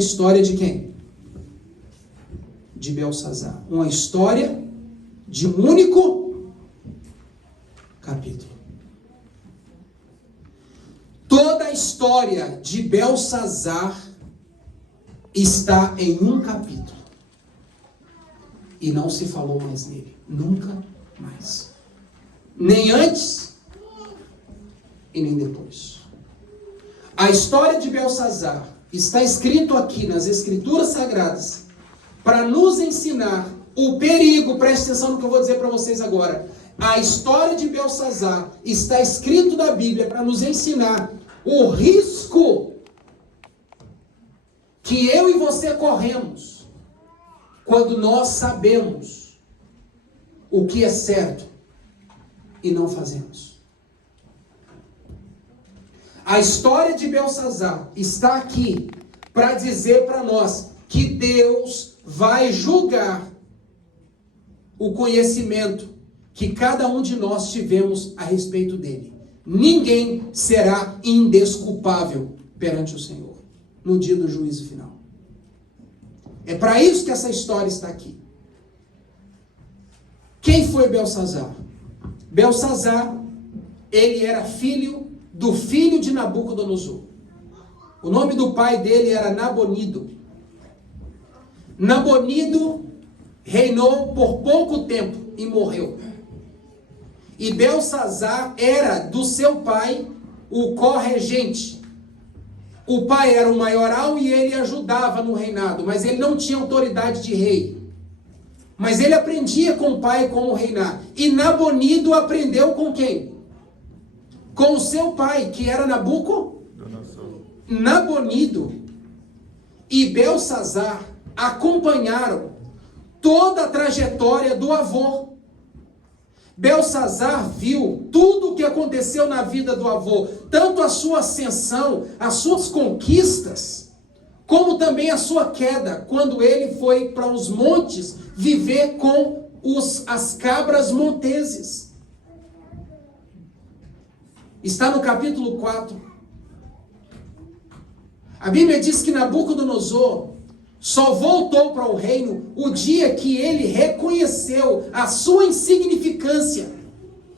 História de quem? De Belsazar. Uma história de um único capítulo. Toda a história de Belsazar está em um capítulo. E não se falou mais nele. Nunca mais. Nem antes e nem depois. A história de Belsazar está escrito aqui nas Escrituras Sagradas para nos ensinar o perigo. Preste atenção no que eu vou dizer para vocês agora. A história de Belsazar está escrito na Bíblia para nos ensinar o risco que eu e você corremos quando nós sabemos o que é certo e não fazemos. A história de Belsazar está aqui para dizer para nós que Deus vai julgar o conhecimento que cada um de nós tivemos a respeito dele. Ninguém será indesculpável perante o Senhor no dia do juízo final. É para isso que essa história está aqui. Quem foi Belsazar? Belsazar, ele era filho do filho de Nabucodonosor. O nome do pai dele era Nabonido. Nabonido reinou por pouco tempo e morreu. E Belsazar era do seu pai o corregente. O pai era o maioral e ele ajudava no reinado, mas ele não tinha autoridade de rei. Mas ele aprendia com o pai como reinar. E Nabonido aprendeu com quem? Com o seu pai, que era Nabucodonosor. Nabonido e Belsazar acompanharam toda a trajetória do avô. Belsazar viu tudo o que aconteceu na vida do avô, tanto a sua ascensão, as suas conquistas, como também a sua queda, quando ele foi para os montes viver com as cabras monteses. Está no capítulo 4. A Bíblia diz que Nabucodonosor só voltou para o reino o dia que ele reconheceu a sua insignificância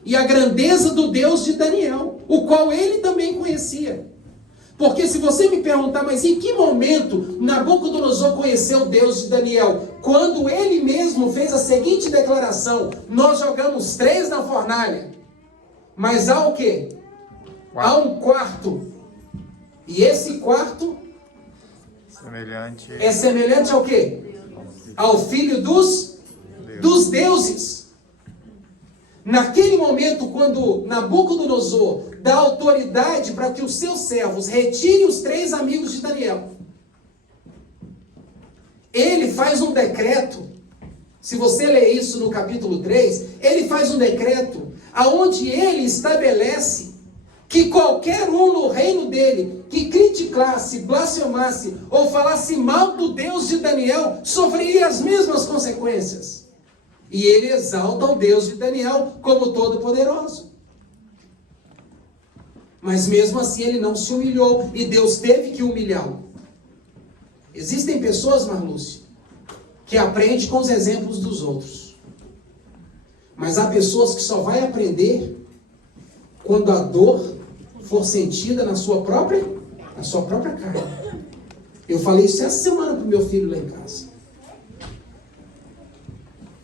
e a grandeza do Deus de Daniel, o qual ele também conhecia. Porque se você me perguntar, mas em que momento Nabucodonosor conheceu o Deus de Daniel? Quando ele mesmo fez a seguinte declaração: nós jogamos 3 na fornalha, mas há o quê? Há um quarto. E esse quarto é semelhante ao quê? Ao filho dos deuses. Naquele momento, quando Nabucodonosor dá autoridade para que os seus servos retirem os 3 amigos de Daniel, ele faz um decreto. Se você ler isso no capítulo 3, ele faz um decreto aonde ele estabelece que qualquer um no reino dele que criticasse, blasfemasse ou falasse mal do Deus de Daniel sofreria as mesmas consequências. E ele exalta o Deus de Daniel como todo-poderoso. Mas mesmo assim ele não se humilhou e Deus teve que humilhá-lo. Existem pessoas, Marlúcio, que aprendem com os exemplos dos outros. Mas há pessoas que só vai aprender quando a dor for sentida na sua própria carne. Eu falei isso essa semana para o meu filho lá em casa.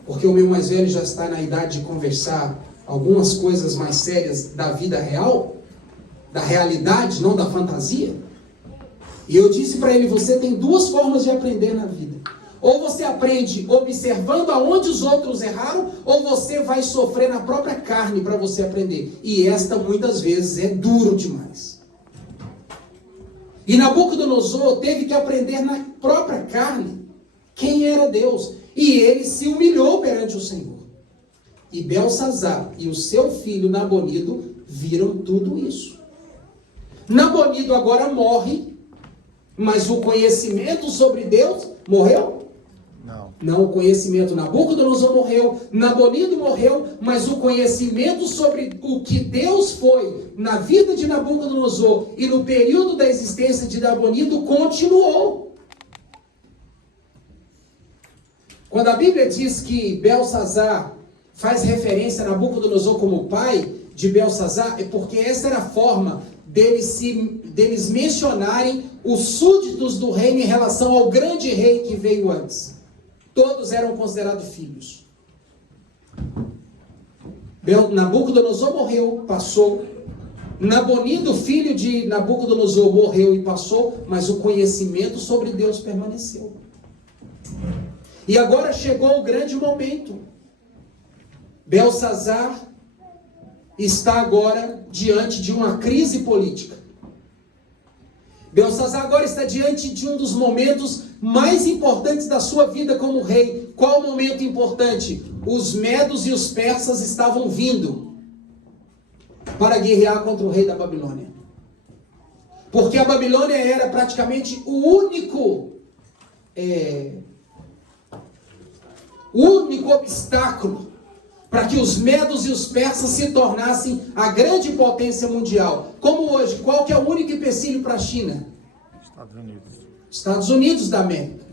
Porque o meu mais velho já está na idade de conversar algumas coisas mais sérias da vida real, da realidade, não da fantasia. E eu disse para ele: você tem 2 formas de aprender na vida. Ou você aprende observando aonde os outros erraram, ou você vai sofrer na própria carne para você aprender. E esta muitas vezes é duro demais. E Nabucodonosor teve que aprender na própria carne quem era Deus. E ele se humilhou perante o Senhor. E Belsazar e o seu filho Nabonido viram tudo isso. Nabonido agora morre, mas o conhecimento sobre Deus morreu? Não, o conhecimento. Nabucodonosor morreu, Nabonido morreu, mas o conhecimento sobre o que Deus foi na vida de Nabucodonosor e no período da existência de Nabonido continuou. Quando a Bíblia diz que Belsazar faz referência a Nabucodonosor como pai de Belsazar, é porque essa era a forma deles mencionarem os súditos do reino em relação ao grande rei que veio antes. Todos eram considerados filhos. Nabucodonosor morreu, passou. Nabonido, filho de Nabucodonosor, morreu e passou, mas o conhecimento sobre Deus permaneceu. E agora chegou o grande momento. Belsazar está agora diante de uma crise política. Belsazar agora está diante de um dos momentos mais importantes da sua vida como rei. Qual o momento importante? Os medos e os persas estavam vindo para guerrear contra o rei da Babilônia. Porque a Babilônia era praticamente o único obstáculo para que os medos e os persas se tornassem a grande potência mundial. Como hoje, qual que é o único empecilho para a China? Estados Unidos. Estados Unidos da América.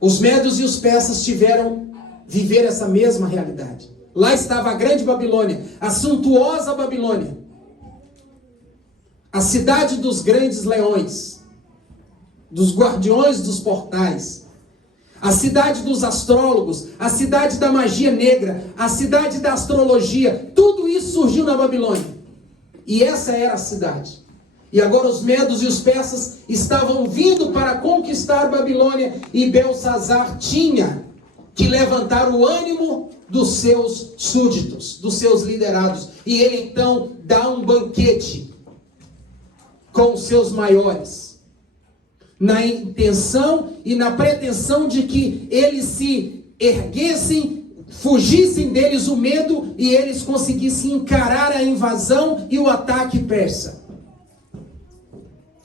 Os medos e os persas tiveram viver essa mesma realidade. Lá estava a grande Babilônia, a suntuosa Babilônia, a cidade dos grandes leões, dos guardiões dos portais, a cidade dos astrólogos, a cidade da magia negra, a cidade da astrologia. Tudo isso surgiu na Babilônia. E essa era a cidade. E agora os medos e os persas estavam vindo para conquistar a Babilônia, e Belsazar tinha que levantar o ânimo dos seus súditos, dos seus liderados. E ele então dá um banquete com os seus maiores, na intenção e na pretensão de que eles se erguessem, fugissem deles o medo e eles conseguissem encarar a invasão e o ataque persa.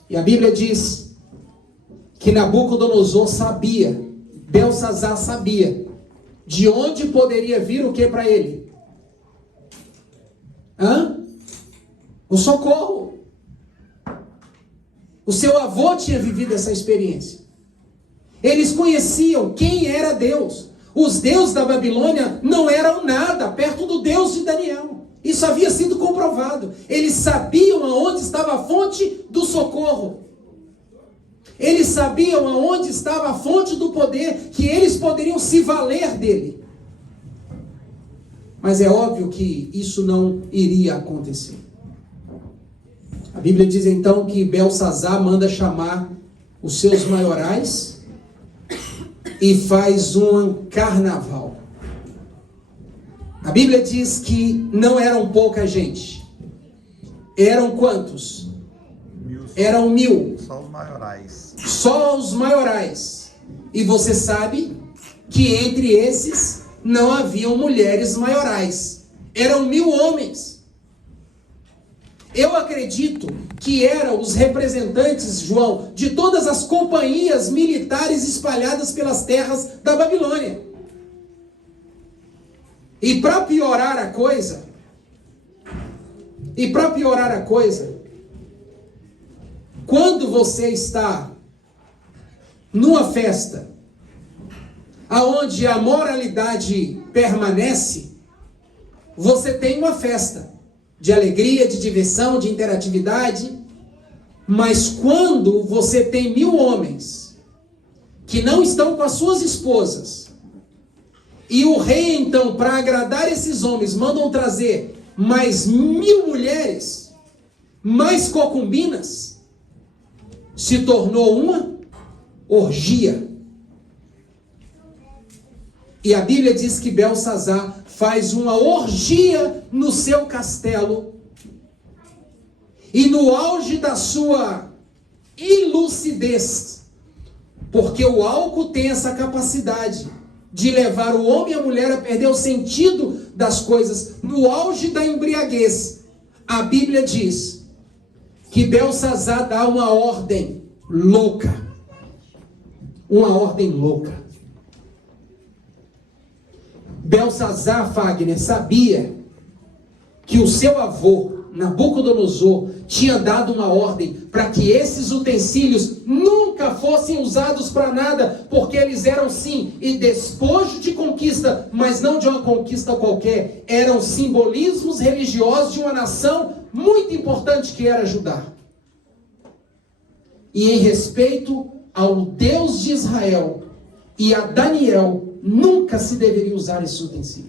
E a Bíblia diz que Nabucodonosor sabia, Belsazar sabia, de onde poderia vir o que para ele? O socorro. O seu avô tinha vivido essa experiência. Eles conheciam quem era Deus. Os deuses da Babilônia não eram nada perto do Deus de Daniel. Isso havia sido comprovado. Eles sabiam aonde estava a fonte do socorro. Eles sabiam aonde estava a fonte do poder, que eles poderiam se valer dele. Mas é óbvio que isso não iria acontecer. A Bíblia diz então que Belsazar manda chamar os seus maiorais e faz um carnaval. A Bíblia diz que não eram pouca gente. Eram quantos? 1000. Eram 1000. Só os maiorais. Só os maiorais. E você sabe que entre esses não haviam mulheres maiorais. Eram 1000 homens. Eu acredito que eram os representantes, João, de todas as companhias militares espalhadas pelas terras da Babilônia. E para piorar a coisa, quando você está numa festa aonde a moralidade permanece, você tem uma festa de alegria, de diversão, de interatividade. Mas quando você tem 1000 homens que não estão com as suas esposas, e o rei então, para agradar esses homens, mandam trazer mais 1000 mulheres, mais concubinas, se tornou uma orgia. E a Bíblia diz que Belsazar faz uma orgia no seu castelo, e no auge da sua ilucidez, porque o álcool tem essa capacidade de levar o homem e a mulher a perder o sentido das coisas. No auge da embriaguez, a Bíblia diz que Belsazar dá uma ordem louca. Uma ordem louca. Belsazar, Fagner, sabia que o seu avô, Nabucodonosor, tinha dado uma ordem para que esses utensílios nunca nunca fossem usados para nada, porque eles eram sim, e despojo de conquista, mas não de uma conquista qualquer, eram simbolismos religiosos de uma nação muito importante que era Judá. E em respeito ao Deus de Israel e a Daniel, nunca se deveria usar esses utensílios.